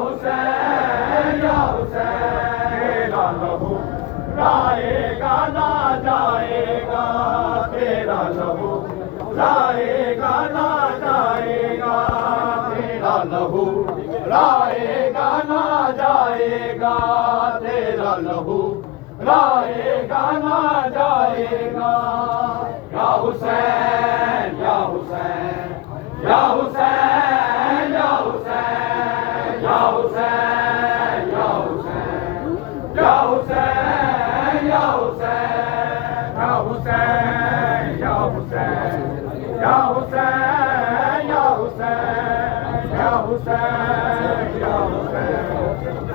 हुसैन या हुसैन, तेरा लहू जाएगा ना जाएगा, तेरा लहू जाएगा ना जाएगा, तेरा लहू जाएगा ना जाएगा, तेरा लहू जाएगा ना जाएगा। या हुसैन या हुसैन या हुसैन या हुसैन या हुसैन या हुसैन या हुसैन या हुसैन या हुसैन या हुसैन या हुसैन या हुसैन या हुसैन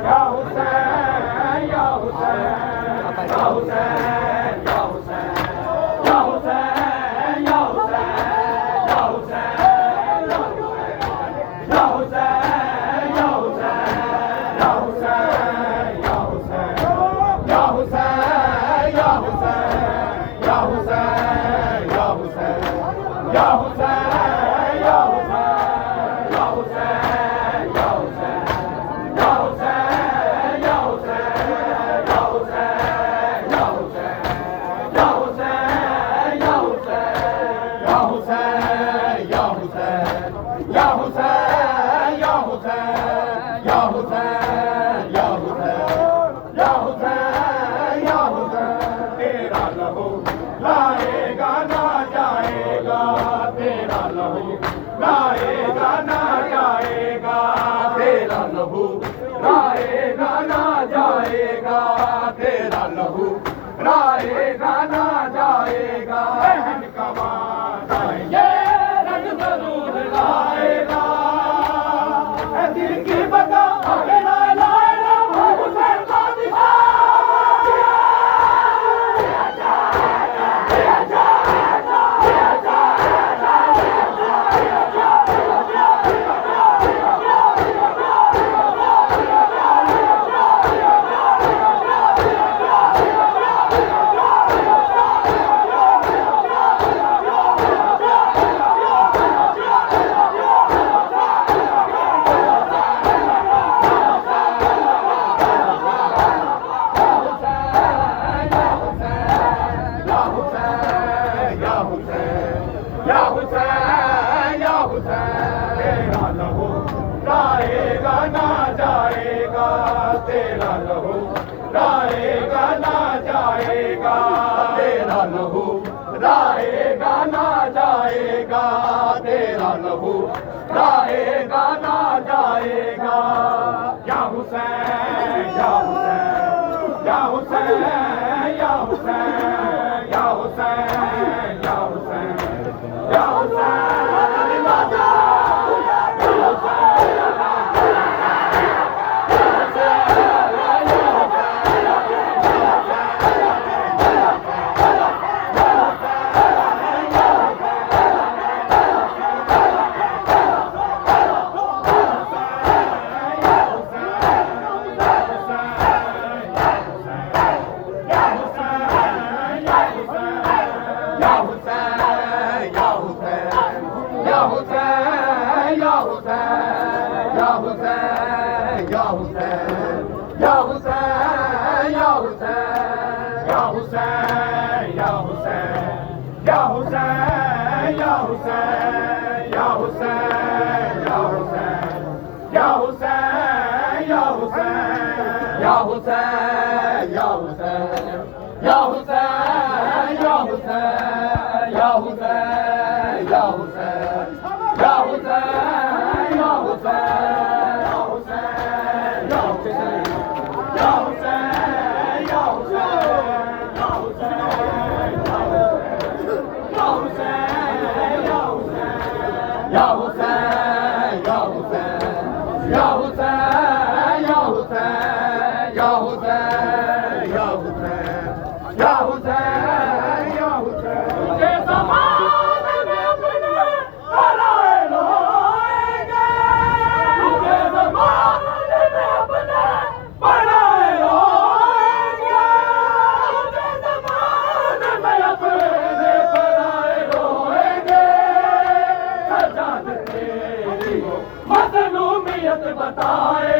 या हुसैन या हुसैन या हुसैन या हुसैन या लाएगा ना जाएगा, तेरा लहू लाएगा ना जाएगा, तेरा लहू लाएगा ना जाएगा, तेरा लहू लाएगा ना जाएगा। बहन कमान आएंगे रंग जरूर लाएगा, दिल की बता लाएगा हुसैन का दिखा। या हुसैन या हुसैन, तेरा लहू जाएगा ना जाएगा, तेरा लहू जाएगा ना जाएगा, तेरा लहू जाएगा ना जाएगा, तेरा लहू जाएगा ना जाएगा। या हुसैन या हुसैन या हुसैन या हुसैन या हुसैन या हुसैन या हुसैन बताए